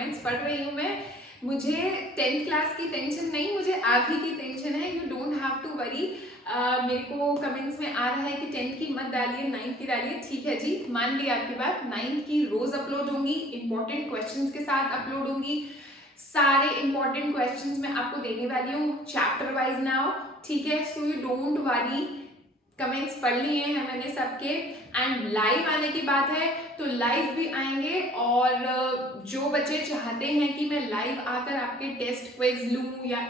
Comments पढ़ रही हूँ मैं। मुझे 10th क्लास की टेंशन नहीं, मुझे आप ही की टेंशन है। You don't have to worry. मेरे को कमेंट्स में आ रहा है कि 10th की मत डालिए, 9th की डालिए। ठीक है जी, मान ली आपकी बात। 9th की रोज अपलोड होंगी, इंपॉर्टेंट क्वेश्चंस के साथ अपलोड होंगी। सारे इंपॉर्टेंट क्वेश्चंस मैं आपको देने वाली हूँ चैप्टर वाइज नाउ। ठीक है, so you don't worry. Comments पढ़ लिए हैं मैंने सबके। एंड लाइव आने की बात है तो लाइव भी आएंगे, और जो बच्चे चाहते हैं कि मैं लाइव आकर आपके टेस्ट क्विज लूं या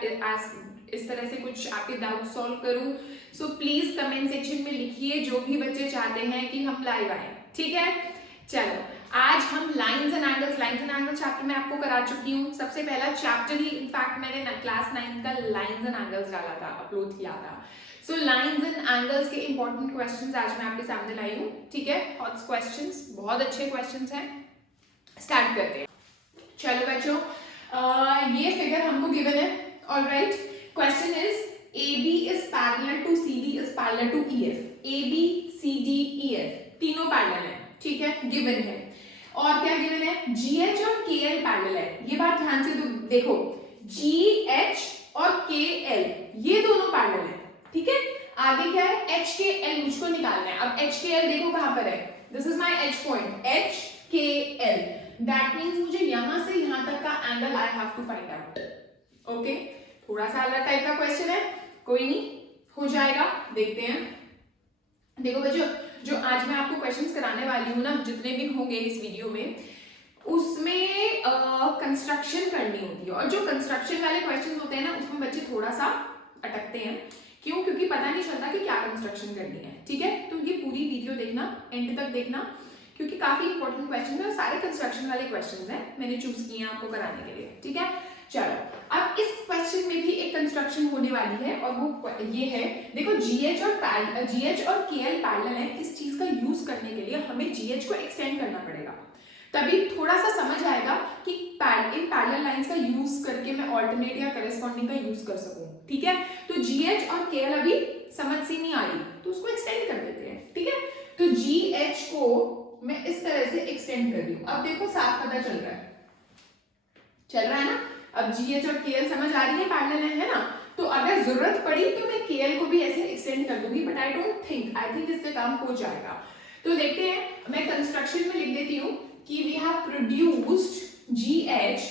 इस तरह से कुछ आपके डाउट सॉल्व करूं, सो प्लीज कमेंट सेक्शन में लिखिए जो भी बच्चे चाहते हैं कि हम लाइव आए। ठीक है, चलो आज हम लाइंस एंड एंगल्स चैप्टर में आपको करा चुकी हूँ। सबसे पहला चैप्टर ही इनफैक्ट मैंने क्लास 9 का लाइंस एंड एंगल्स डाला था, अपलोड किया था। सो लाइंस एंड एंगल्स के इंपॉर्टेंट क्वेश्चंस आज मैं आपके सामने लाई हूँ। ठीक है, हॉट क्वेश्चंस, बहुत अच्छे क्वेश्चंस हैं। स्टार्ट करते हैं। चलो बच्चों, ये फिगर हमको गिवन है। Alright, question is AB is parallel to CD is parallel to EF. AB, CD, EF तीनों पैरेलल है। ठीक है, गिवन है। और क्या गिवन है? GH और KL पैरेलल है। ये बात ध्यान से देखो, GH और KL ये दोनों पैरेलल है। ठीक है, आगे क्या है? HKL मुझको निकालना है। अब HKL देखो कहां पर है। This is my H point, HKL। That means मुझे यहां से यहां तक का angle I have to find out. Okay, थोड़ा सा अलग टाइप का क्वेश्चन है, कोई नहीं, हो जाएगा। देखते हैं। देखो बच्चों, जो आज मैं आपको क्वेश्चंस कराने वाली हूँ ना, जितने भी होंगे इस वीडियो में, उसमें कंस्ट्रक्शन करनी होती है। और जो कंस्ट्रक्शन वाले क्वेश्चंस होते हैं ना, उसमें बच्चे थोड़ा सा अटकते हैं। क्यों? क्योंकि पता नहीं चलता कि क्या कंस्ट्रक्शन करनी है। ठीक है, तो ये पूरी वीडियो देखना, एंड तक देखना, क्योंकि काफी इंपॉर्टेंट क्वेश्चन है। सारे कंस्ट्रक्शन वाले क्वेश्चन हैं, मैंने चूज किए हैं आपको कराने के लिए। ठीक है, चलो अब इस क्वेश्चन में भी एक कंस्ट्रक्शन होने वाली है, और वो ये है। देखो, GH और KL पैरेलल है। इस चीज का यूज करने के लिए हमें GH को एक्सटेंड करना पड़ेगा, तभी थोड़ा सा समझ आएगा कि इन पैरेलल लाइंस का यूज करके मैं ऑल्टरनेट या करेस्पॉन्डिंग का यूज कर सकूं। ठीक है, तो GH और KL अभी समझ से नहीं आ रही, तो उसको एक्सटेंड कर देते हैं। ठीक है, तो GH को मैं इस तरह से एक्सटेंड कर रही हूं। अब देखो, साफ पता चल रहा है ना। अब GH और KL समझ आ रही है, पैरेलल है ना। तो अगर जरूरत पड़ी तो मैं KL को भी ऐसे एक्सटेंड कर दूंगी, बट आई थिंक इससे काम हो जाएगा। तो देखते हैं, मैं कंस्ट्रक्शन में लिख देती हूँ कि we have produced GH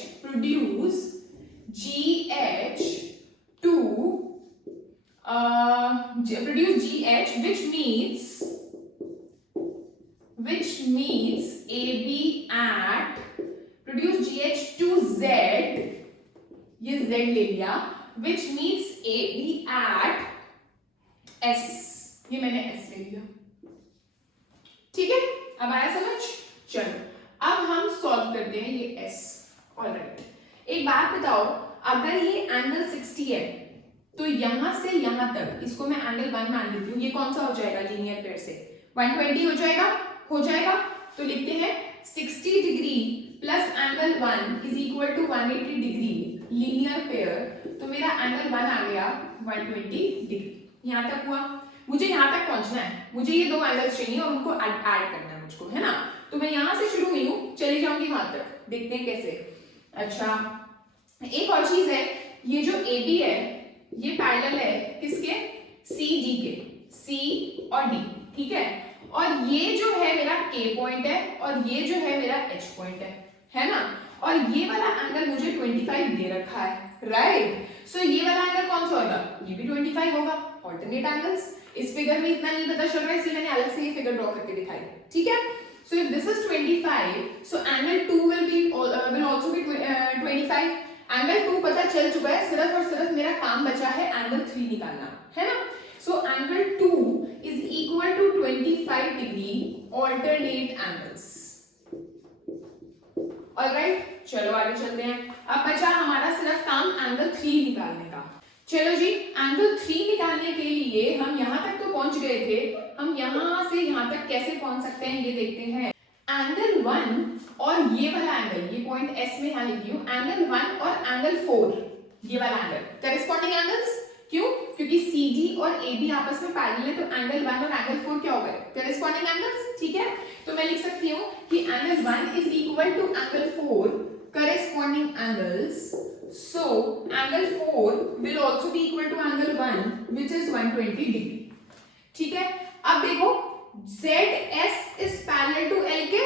which meets AB at produce GH to Z, ये Z ले लिया, which meets AB at S, ये मैंने S ले लिया। ठीक है, अब आया समझ? चलो अब हम सॉल्व करते हैं ये S। ऑलराइट, एक बात बताओ, अगर ये एंगल 60 है तो यहां से यहां तक इसको मैं एंगल 1 मान लेती हूँ। ये कौन सा हो जाएगा? लीनियर पेयर से 120 हो जाएगा। तो लिखते हैं 60 degree plus angle 1 is equal to 180 degree, linear pair. तो मेरा एंगल 1 आ गया 120 डिग्री। यहां तक हुआ। मुझे यहां तक पहुंचना है, मुझे ये दो एंगल्स चाहिए और उनको ऐड करना है मुझको, है ना। तो मैं यहां से शुरू हुई हूं, चली जाऊंगी वहां तक, देखते हैं कैसे। अच्छा, एक और चीज है, ये जो AB है ये पैरेलल है किसके? CD के, C और D। ठीक है, और ये जो है मेरा K पॉइंट है, और ये जो है मेरा H पॉइंट है ना। और ये वाला एंगल मुझे 25 दे रखा है, राइट। सो ये वाला एंगल कौन सा होगा? ये भी 25 होगा। Alternate angles. इस फिगर में इतना नहीं पता चल रहा है, इसलिए मैंने अलग से ये फिगर ड्रॉ करके दिखाई। ठीक है, so if this is 25, so angle 2 will also be 25. Angle 2 पता चल चुका है, सिर्फ और सिर्फ मेरा काम बचा है एंगल 3 निकालना, है ना। So angle 2 is equal to 25 degree alternate angles. Alright, चलो आगे चलते हैं। अब बचा हमारा सिर्फ काम एंगल 3 निकालने का। चलो जी, एंगल 3 निकालने के लिए हम यहां तक तो पहुंच गए थे, हम यहां से यहां तक कैसे पहुंच सकते हैं ये देखते हैं। एंगल 1 और ये वाला एंगल, ये पॉइंट S में यहां लिखी हूं, एंगल 1 और एंगल 4, ये वाला एंगल करेस्पॉन्डिंग एंगल्स। क्यों? क्योंकि CD और AB आपस में पैरेलल है, तो एंगल 1 और एंगल 4 क्या हो गए? Corresponding angles. ठीक है, तो मैं लिख सकती हूँ कि angle 1 is equal to angle 4 corresponding angles. So angle 4 will also be equal to angle 1 which is 120 degree. ठीक है, अब देखो ZS is parallel to L के,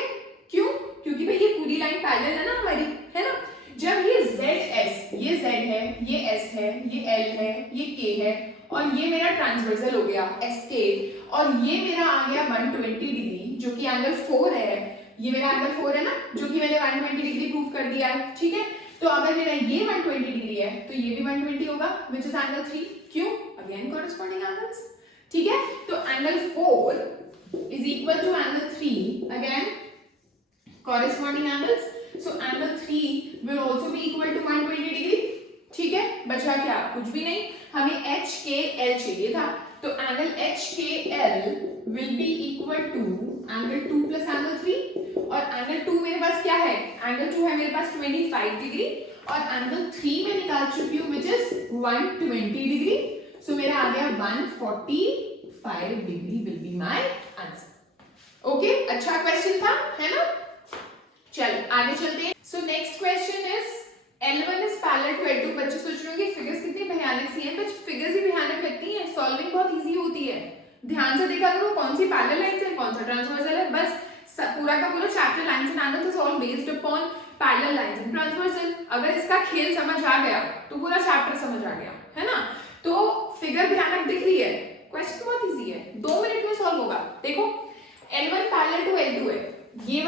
क्यों? क्योंकि भाई ये पूरी लाइन पैरेलल है ना हमारी, है ना? जब ये ZS, ये Z है, ये S है, ये L है, ये K है और ये मेरा ट्रांसवर्सल हो गया SK और ये मेरा आ गया 120 डिग्री जो कि एंगल 4 है, ये मेरा एंगल 4 है ना जो कि मैंने 120 डिग्री प्रूव कर दिया है, ठीक है? तो अगर मेरा ये 120 डिग्री है तो ये भी 120 होगा which is angle 3, क्यों? Again corresponding angles, ठीक है? तो angle 4 is equal to angle 3, again corresponding angles. So angle 3 will also be equal to 120 degree. ठीक है, बचा क्या? कुछ भी नहीं, हमें HKL चाहिए था, तो angle HKL will be equal to angle 2 plus angle 3 और एंगल 2 मेरे पास क्या है? एंगल 2 है मेरे पास 25 डिग्री और एंगल 3 में निकाल चुकी हूँ which is 120 डिग्री. So मेरा आ गया 145 degree will be my answer. Okay, अच्छा क्वेश्चन था, है ना? चल आगे चलते हैं. So next question is L1 is parallel to L2. बच्चे सोच रहे होंगे फिगर्स कितनी भयानक सी हैं, बट फिगर्स ही भयानक लगती हैं, सॉल्विंग बहुत इजी होती है. ध्यान से देखा करो कौन सी पैरेलल लाइंस है, कौन सा ट्रांसवर्सल है, बस पूरा का पूरा chapter lines and angles is all based upon parallel lines and transversal. अगर इसका खेल समझ आ गया तो पूरा चैप्टर समझ आ गया, है ना? तो फिगर भयानक दिख रही है, क्वेश्चन बहुत इजी है, 2 मिनट में सॉल्व होगा. देखो L1 पैरेलल टू L2 है, ये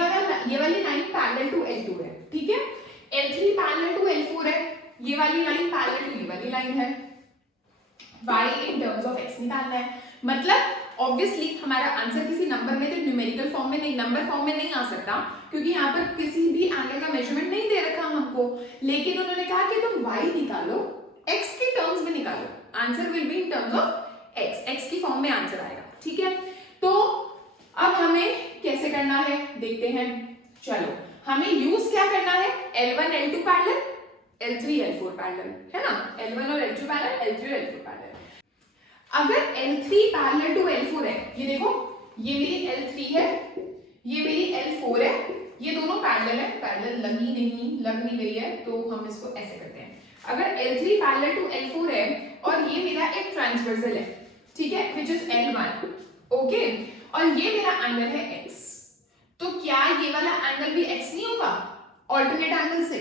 वाली लाइन पैरेलल टू L2 है, ठीक है? L3 पैरेलल टू L4 है, ये वाली लाइन पैरेलल टू ये वाली लाइन है. y in terms of x निकालना है, मतलब ऑब्वियसली हमारा आंसर किसी नंबर में, तो न्यूमेरिकल फॉर्म में नहीं, नंबर फॉर्म में नहीं आ सकता क्योंकि यहाँ पर किसी भी एंगल का मेजरमेंट नहीं दे रखा हमको. लेकिन उन्होंने कहा कि तुम y निकालो, x के टर्म्स में निकालो, answer will be in terms of x की फॉर्म में आंसर आएगा, ठीक है? तो अब हमें कैसे करना है देखते हैं. चलो हमें यूज क्या करना है, L1 L2 parallel, L3 L4 parallel, है ना? L1 और L2 पैरेलल, L3 और L4 पैरेलल. अगर L3 पैरेलल टू L4 है, ये देखो ये मेरी L3 है, ये मेरी L4 है, ये दोनों पैरेलल है, पैरेलल लग नहीं रही है तो हम इसको ऐसे करते हैं. अगर L3 पैरेलल टू L4 है और ये मेरा एक ट्रांसवर्सल है, ठीक है, which is L1, ओके, और ये मेरा एंगल है x, तो क्या ये वाला एंगल भी x नहीं होगा? ऑल्टरनेट एंगल से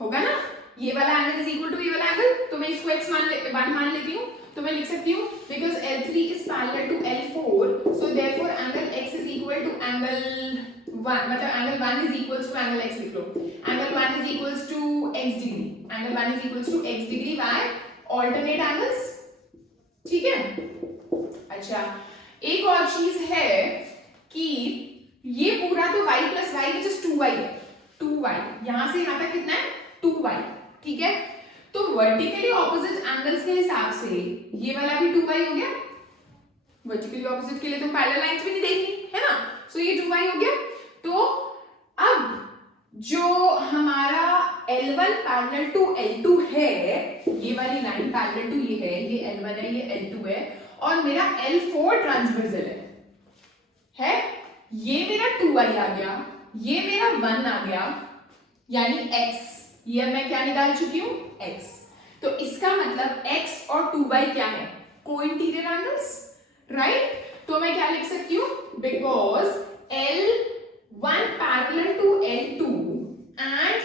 होगा ना, ये वाला एंगल इज इक्वल टू ये वाला एंगल, तो मैं इसको x मान लेती हूँ, तो मैं लिख सकती हूँ because L3 is parallel to L4, so therefore angle x is equal to angle 1, मतलब angle 1 is equals to angle x लिख लो, angle 1 is equals to x degree, angle 1 is equals to x degree by alternate angles, ठीक है? अच्छा, एक और चीज है कि ये पूरा तो y plus y which is 2y है, 2y यहां से यहां तक कितना है 2y, ठीक है? तो वर्टिकली ऑपोजिट एंगल्स के हिसाब से ये वाला भी 2y हो गया, वर्टिकली ऑपोजिट के लिए तो पैरेलल लाइंस भी नहीं देखनी, है ना? सो ये 2y हो गया. तो अब जो हमारा L1 पैरेलल टू L2 है, ये वाली लाइन पैरेलल टू ये है, ये L1 है, ये L2 है और मेरा L4 ट्रांसवर्सल है, ये मेरा 2y आ गया, ये मेरा 1 आ गया, यानी x, ये मैं क्या निकाल चुकी हूँ x. तो इसका मतलब x और 2y क्या है? Cointerior angles, right? तो मैं क्या लिख सकती हूँ, because L1 parallel to L2 and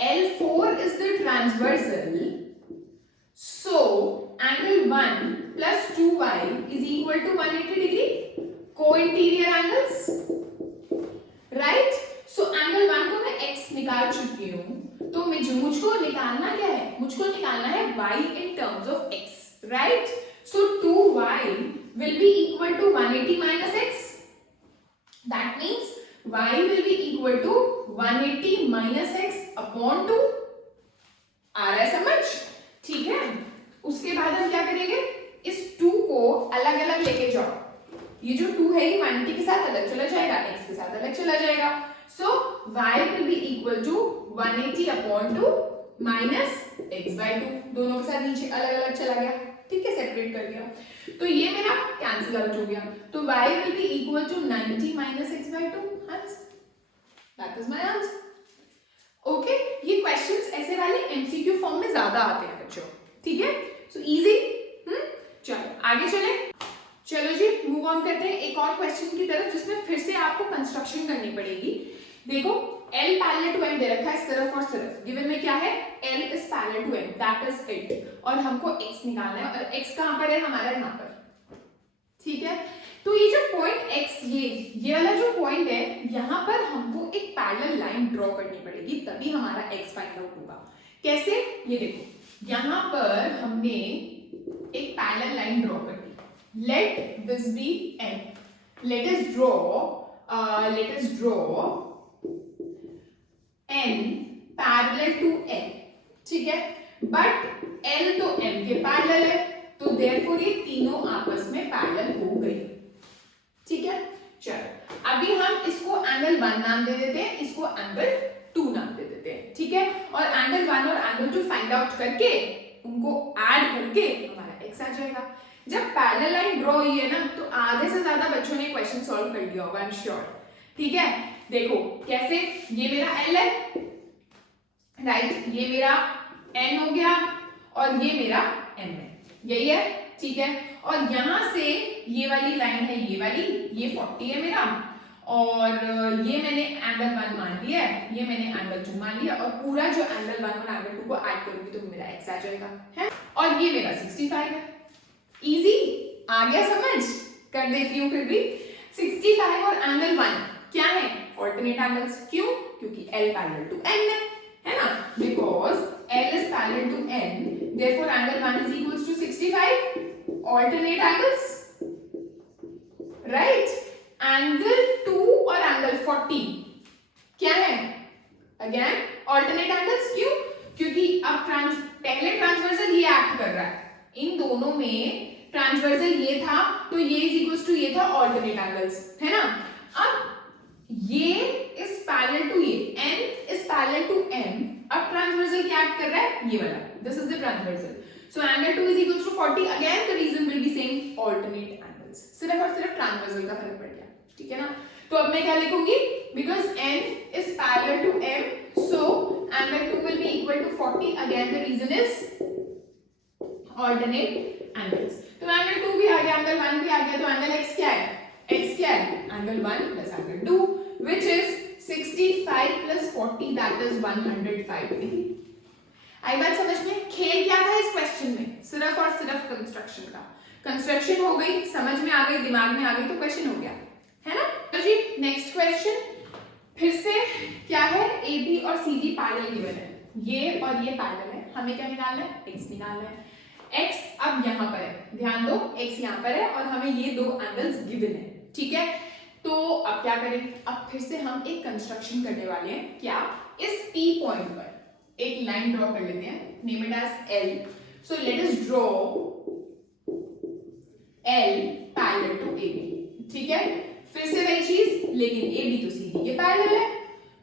L4 is the transversal, so angle 1 plus 2y is equal to 180 degree, co-interior angles, right? So angle 1 को मैं x निकाल चुकी हूँ, तो मुझको निकालना क्या है? मुझको निकालना है y in terms of x, right? So 2y will be equal to 180 minus x. That means y will be equal to 180 minus x upon 2. आ रहा है समझ? ठीक है? उसके बाद हम क्या करेंगे? इस 2 को अलग अलग लेके जाओ. ये जो 2 है ये 180 के साथ अलग चला जाएगा, x के साथ अलग चला जाएगा. So y will be equal to 180 upon 2 minus x by 2. दोनों के साथ नीचे अलग अलग चला गया, ठीक है, सेपरेट कर दिया. तो ये मेरा कैंसिल आउट हो गया. तो y will be equal to 90 minus x by 2. Hence that is my answer. Okay ये क्वेश्चंस ऐसे वाले एमसीक्यू फॉर्म में ज्यादा आते हैं बच्चों, ठीक है, सो इजी। चलो आगे चले, चलो जी मूव ऑन करते हैं एक और क्वेश्चन की तरफ जिसमें फिर से आपको कंस्ट्रक्शन करनी पड़ेगी। देखो L पैरेलल टू M दे रखा है सिर्फ और सिर्फ, गिवन में क्या है L is parallel to M that is it, और हमको X निकालना है और X कहां पर है हमारा यहाँ पर, ठीक है। तो ये जो पॉइंट X ये वाला जो पॉइंट है यहाँ पर हमको एक पैरेलल लाइन ड्रॉ करनी पड़ेगी तभी हमारा X फाइंड आउट होगा। कैसे, ये देखो यहाँ पर हमने एक पैरेलल लाइन ड्रॉ कर दी, let this be M, let us draw N parallel to M, ठीक है, बट L तो M के पैरेलल है तो देयरफॉर ये तीनों आपस में पैरेलल हो गई, ठीक है। चलो अभी हम इसको एंगल 1 नाम दे देते हैं, इसको एंगल 2 नाम दे देते हैं, ठीक है, और एंगल 1 और एंगल 2 फाइंड आउट करके उनको ऐड करके हमारा x आ जाएगा। जब पैरेलल लाइन ड्रॉ हुई है ना तो आधे से ज्यादा बच्चों ने क्वेश्चन सॉल्व कर लिया होगा, आई एम श्योर, ठीक है। देखो कैसे, ये मेरा L है, राइट, ये मेरा N हो गया और ये मेरा M है, यही है, ठीक है। और यहां से ये वाली लाइन है, ये वाली, ये 40 है मेरा, और ये मैंने एंगल 1 मान लिया है, ये मैंने एंगल 2 मान लिया, और पूरा जो एंगल 1 और एंगल 2 को ऐड करूंगी तो मेरा x आ जाएगा, है, और ये मेरा 65 है। इजी, आ गया समझ, कर देती हूँ फिर भी। 65 और एंगल 1 क्या है, ऑल्टरनेट एंगल्स, क्यों, क्योंकि L पैरेलल टू N है ना, because L is parallel to N, therefore angle 1 is equals to 65, alternate angles, right. Angle 2 और एंगल 40 क्या है, अगेन ऑल्टरनेट एंगल्स, क्यों, क्योंकि अब पहले ट्रांसवर्सल ये एक्ट कर रहा है, इन दोनों में ट्रांसवर्सल ये था तो ये इज इक्वल्स टू ये था ऑल्टरनेट एंगल्स, है ना। अब ये इज पैरेलल टू ये, n is parallel to m, अब ट्रांसवर्सल क्या एक्ट कर रहा है, ये वाला, this is the transversal, so angle 2 is equals to 40, again the reason will be same, alternate angles, सिर्फ और सिर्फ ट्रांसवर्सल का फर्क पड़ गया, ठीक है ना। तो अब मैं क्या लिखूंगी, because n is parallel to m, so angle 2 will be equal to 40, again the reason is alternate angles. तो एंगल 2 भी आ गया, एंगल 1 भी आ गया, तो एंगल x क्या है, x क्या है, angle 1 plus angle 2 which is 65 plus 40 that is 105 degree. आई बात समझ में, खेल क्या था इस क्वेश्चन में, सिर्फ और सिर्फ कंस्ट्रक्शन का, कंस्ट्रक्शन हो गई, समझ में आ गई, दिमाग में आ गई, तो क्वेश्चन हो गया, है ना। तो जी नेक्स्ट क्वेश्चन फिर से क्या है, AB और CD पैरेलल गिवन है, ये और ये पैरेलल है, हमें क्या निकालना है, x निकालना है। x अब यहाँ पर है, ध्यान दो x यहाँ पर है और हमें ये दो एंगल्स गिवन है, ठीक है। तो अब क्या करें, अब फिर से हम एक कंस्ट्रक्शन करने वाले हैं, क्या, इस P पॉइंट पर एक लाइन ड्रॉ कर लेते हैं, name it as L, so let us draw L parallel to AB, ठीक है, फिर से वही चीज, लेकिन AB तो CD के पैरेलल है,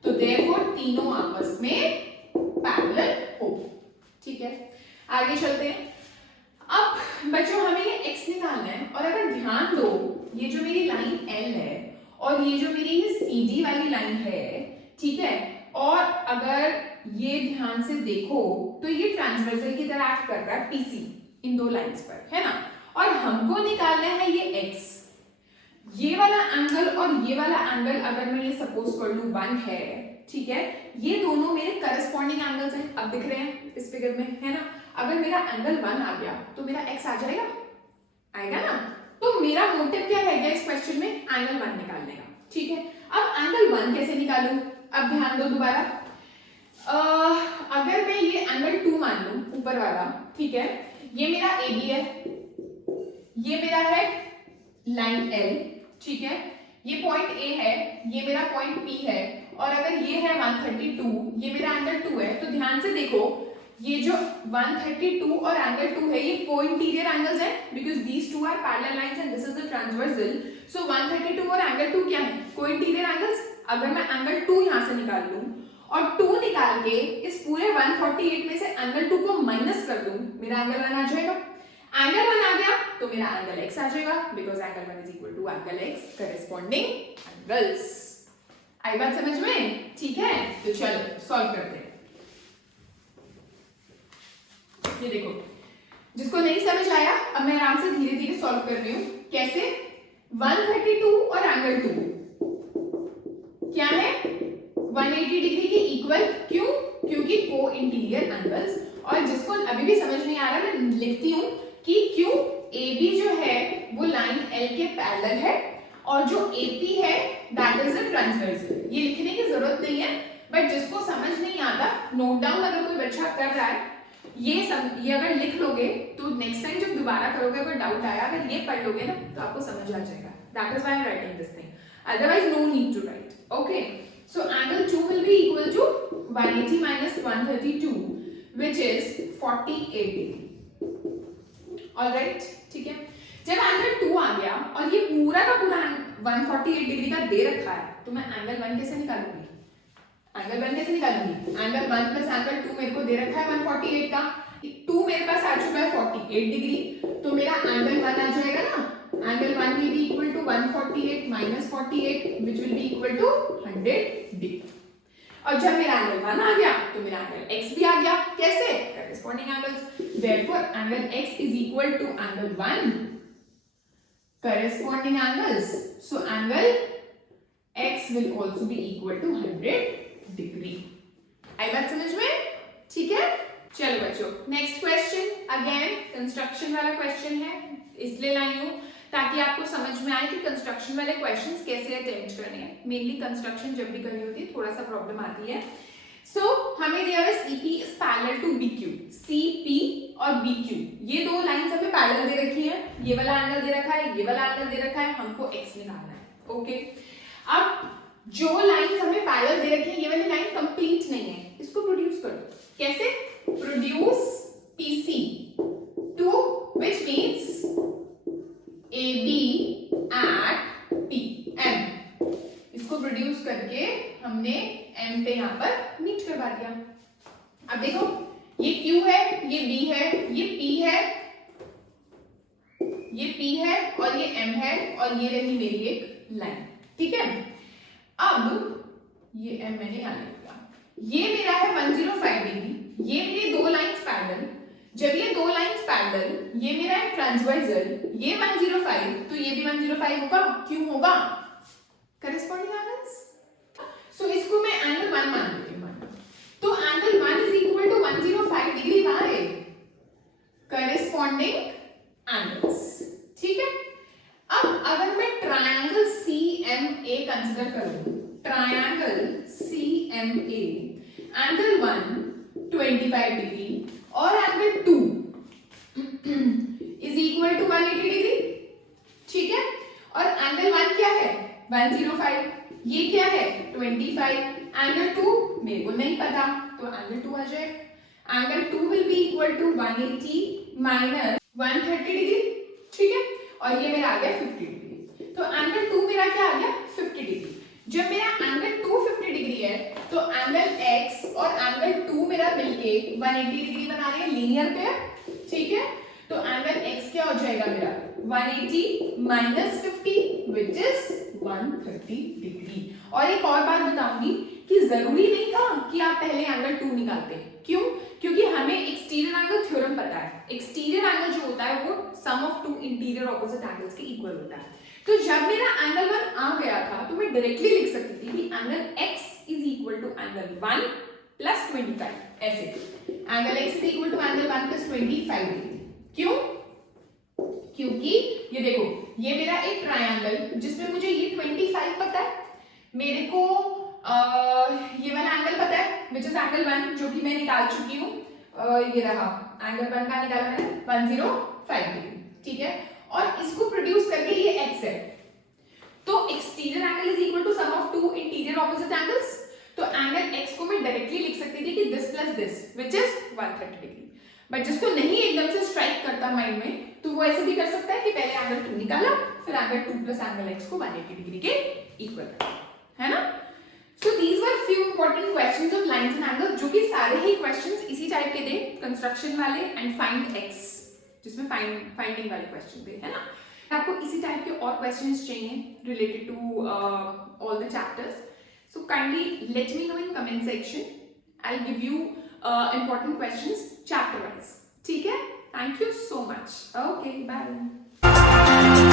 तो देयरफॉर तीनों आपस में पैरेलल हो, ठीक है। आगे चलते हैं, अब बच्चों हमें ये x निकालना है, और अगर ध्यान दो ये जो मेरी लाइन L है और ये जो मेरी ये CD वाली लाइन है, ठीक है, और अगर ये ध्यान से देखो तो ये ट्रांसवर्सल की तरह एक्ट कर रहा है PC इन दो लाइंस पर, है ना, और हमको निकालना है ये x, ये वाला एंगल और ये वाला एंगल अगर मैं ये सपोज कर लूं 1 है, ठीक है, ये दोनों मेरे करस्पॉन्डिंग एंगल्स हैं, अब दिख रहे हैं इस फिगर में, है ना। अगर मेरा एंगल 1 आ गया तो मेरा x आ जाएगा, आएगा ना। तो मेरा मोटिव क्या रहेगा इस क्वेश्चन में, एंगल 1 निकालने का, ठीक है। अब एंगल 1 कैसे निकालूं, अब ध्यान दो दोबारा, अगर मैं ये एंगल 2 मान लूं ऊपर वाला, ठीक है, ये मेरा AB है, ये मेरा है लाइन L, ठीक है, ये पॉइंट A है, ये मेरा पॉइंट P है, और अगर ये है 132, ये मेरा एंगल 2 है, तो ध्यान से देखो ये जो 132 और एंगल 2 है ये कोइंटीरियर एंगल्स हैं, because these two are parallel lines and this is the transversal, so 132 और एंगल 2 क्या है, कोइंटीरियर एंगल्स। अगर मैं एंगल 2 यहां से निकाल लूं और 2 निकाल के इस पूरे 148 में से एंगल 2 को माइनस कर दूं, मेरा एंगल 1 आ जाएगा। एंगल 1 आ गया तो मेरा एंगल x आ जाएगा, because angle 1 is equal to angle x, corresponding angles. आई बात समझ में? ठीक है, तो चलो सॉल्व करते हैं। ये देखो, जिसको नहीं समझ आया अब मैं आराम से धीरे धीरे सॉल्व कर रही हूँ। कैसे? 132 और एंगल 2 क्या है? 180 डिग्री के इक्वल। क्यों? क्योंकि को इंटीरियर एंगल्स। और जिसको अभी भी समझ नहीं आ रहा, मैं लिखती हूँ कि क्यों AB जो है वो लाइन L के पैरेलल है और जो AP है दैट इज अ ट्रांसवर्सल। ये लिखने की जरूरत नहीं है, बट जिसको समझ नहीं आता नोट डाउन अगर कोई बच्चा कर रहा है, ये अगर लिख लोगे तो नेक्स्ट टाइम जब दोबारा करोगे अगर डाउट आया, अगर ये पढ़ लोगे ना तो आपको समझ आ जाएगा। That is why I am writing this thing, otherwise no need to write. Okay, so angle 2 will be equal to 180 minus 132 which is 48 degree. Alright, ठीक है। जब एंगल 2 आ गया और ये पूरा का पूरा 148 डिग्री का दे रखा है, तो मैं एंगल 1 कैसे निकालूंगी? एंगल 1 कैसे निकालूंगी? एंगल 1 प्लस एंगल 2 मेरे को दे रखा है 148 का, 2 मेरे पास आ चुका है 48 डिग्री, तो मेरा एंगल 1 आ जाएगा ना। Angle 1 will be equal to 148 minus 48 which will be equal to 100 degree. और जब मेरा एंगल 1 आ गया तो मेरा एंगल x भी आ गया। कैसे? corresponding angles, therefore angle x is equal to angle 1 corresponding angles, so angle x will also be equal to 100 degree. आई बात समझ में? ठीक है, चलो बच्चों नेक्स्ट क्वेश्चन, अगेन कंस्ट्रक्शन वाला क्वेश्चन है, इसलिए लाई हूं ताकि आपको समझ में आए कि कंस्ट्रक्शन वाले क्वेश्चंस कैसे अटेम्प्ट करने हैं। मेनली कंस्ट्रक्शन जब भी करनी होती है थोड़ा सा प्रॉब्लम आती है। सो हमें दिया है CP is parallel to BQ। CP और BQ ये दो लाइंस हमें पैरेलल दे रखी हैं, ये वाला एंगल दे रखा है, ये वाला एंगल दे रखा है, हमको x निकालना है। ओके, अब जो लाइंस हमें पैरेलल दे रखी है ये वाली लाइन कंप्लीट नहीं है, इसको प्रोड्यूस कर दो। कैसे? Produce PC to which means AB at PM। इसको प्रोड्यूस करके हमने M पे यहाँ पर मीट करवा दिया। अब देखो ये Q है, ये B है, ये P है, ये P है और ये M है और ये रही मेरी एक लाइन। ठीक है, अब ये M मैंने यहाँ लिख दिया, ये मेरा है 105 डिग्री, ये मेरी दो लाइंस पैरेलल। जब ये दो लाइंस पैरेलल, ये मेरा है ट्रांसवर्सल, ये 105, तो ये भी 105 होगा। क्यों होगा? Corresponding angles. सो इसको मैं एंगल 1 मान लेती हूँ। तो angle 1 is equal to 105 degree by corresponding angles. ठीक है, अब अगर मैं ट्रायंगल CMA कंसीडर करूं, ट्रायंगल CMA, एंगल 1 25 डिग्री और angle 2 is equal to 180 degree. ठीक है, और एंगल 1 क्या है? 105, ये क्या है? 25, एंगल 2 मेरे को नहीं पता, तो एंगल 2 आ जाए। Angle 2 will be equal to 180 minus 130 degree. ठीक है, और ये मेरा आ गया 50 डिग्री। तो एंगल 2 मेरा क्या आ गया? 50 डिग्री। जब मेरा एंगल 2 50 डिग्री है तो एंगल x और एंगल 2 मेरा मिलके 180 डिग्री बना रहे हैं, लीनियर पेयर। ठीक है, तो एंगल x क्या हो जाएगा मेरा? 180 माइनस 50 विच इज 130 डिग्री। और एक और बात बताऊंगी कि जरूरी नहीं था कि आप पहले एंगल 2 निकालते। क्यों? क्योंकि हमें एक्सटीरियर एंगल थ्योरम पता है। एक्सटीरियर एंगल जो होता है वो sum of two interior opposite angles के इक्वल होता है। तो जब मेरा एंगल 1 आ गया था तो मैं डायरेक्टली लिख सकती थी कि angle x is equal to angle 1 plus 25। ऐसे angle x is equal to angle 1 plus 25 degree. क्यों? क्योंकि ये देखो, ये मेरा एक ट्रायंगल जिसमें मुझे ये 25 पता है, मेरे को ये वाला एंगल पता है विच इज एंगल 1 जो कि मैं निकाल चुकी हूँ। ये रहा एंगल 1 का निकाला मैंने 105 डिग्री। ठीक है, और इसको प्रोड्यूस करके ये x है, तो exterior angle is equal to sum of two interior opposite angles. तो एंगल x को मैं डायरेक्टली लिख सकती थी कि this plus this which is 130 degree. But जिसको नहीं एकदम से स्ट्राइक करता माइंड में, तो वो ऐसे भी कर सकता है कि पहले एंगल 2 निकाला, फिर एंगल 2 प्लस एंगल x को 180 डिग्री के इक्वल कर, है ना। So these were few important questions of lines and angles, जो कि सारे ही questions इसी टाइप के थे, कंस्ट्रक्शन वाले एंड फाइंड x, जिसमें फाइंडिंग वाले क्वेश्चन थे, है ना। आपको इसी टाइप के और क्वेश्चंस चाहिए related to all the chapters, So kindly let me know in comment section. I'll give you important questions chapter wise. ठीक है? Thank you so much. Okay, bye.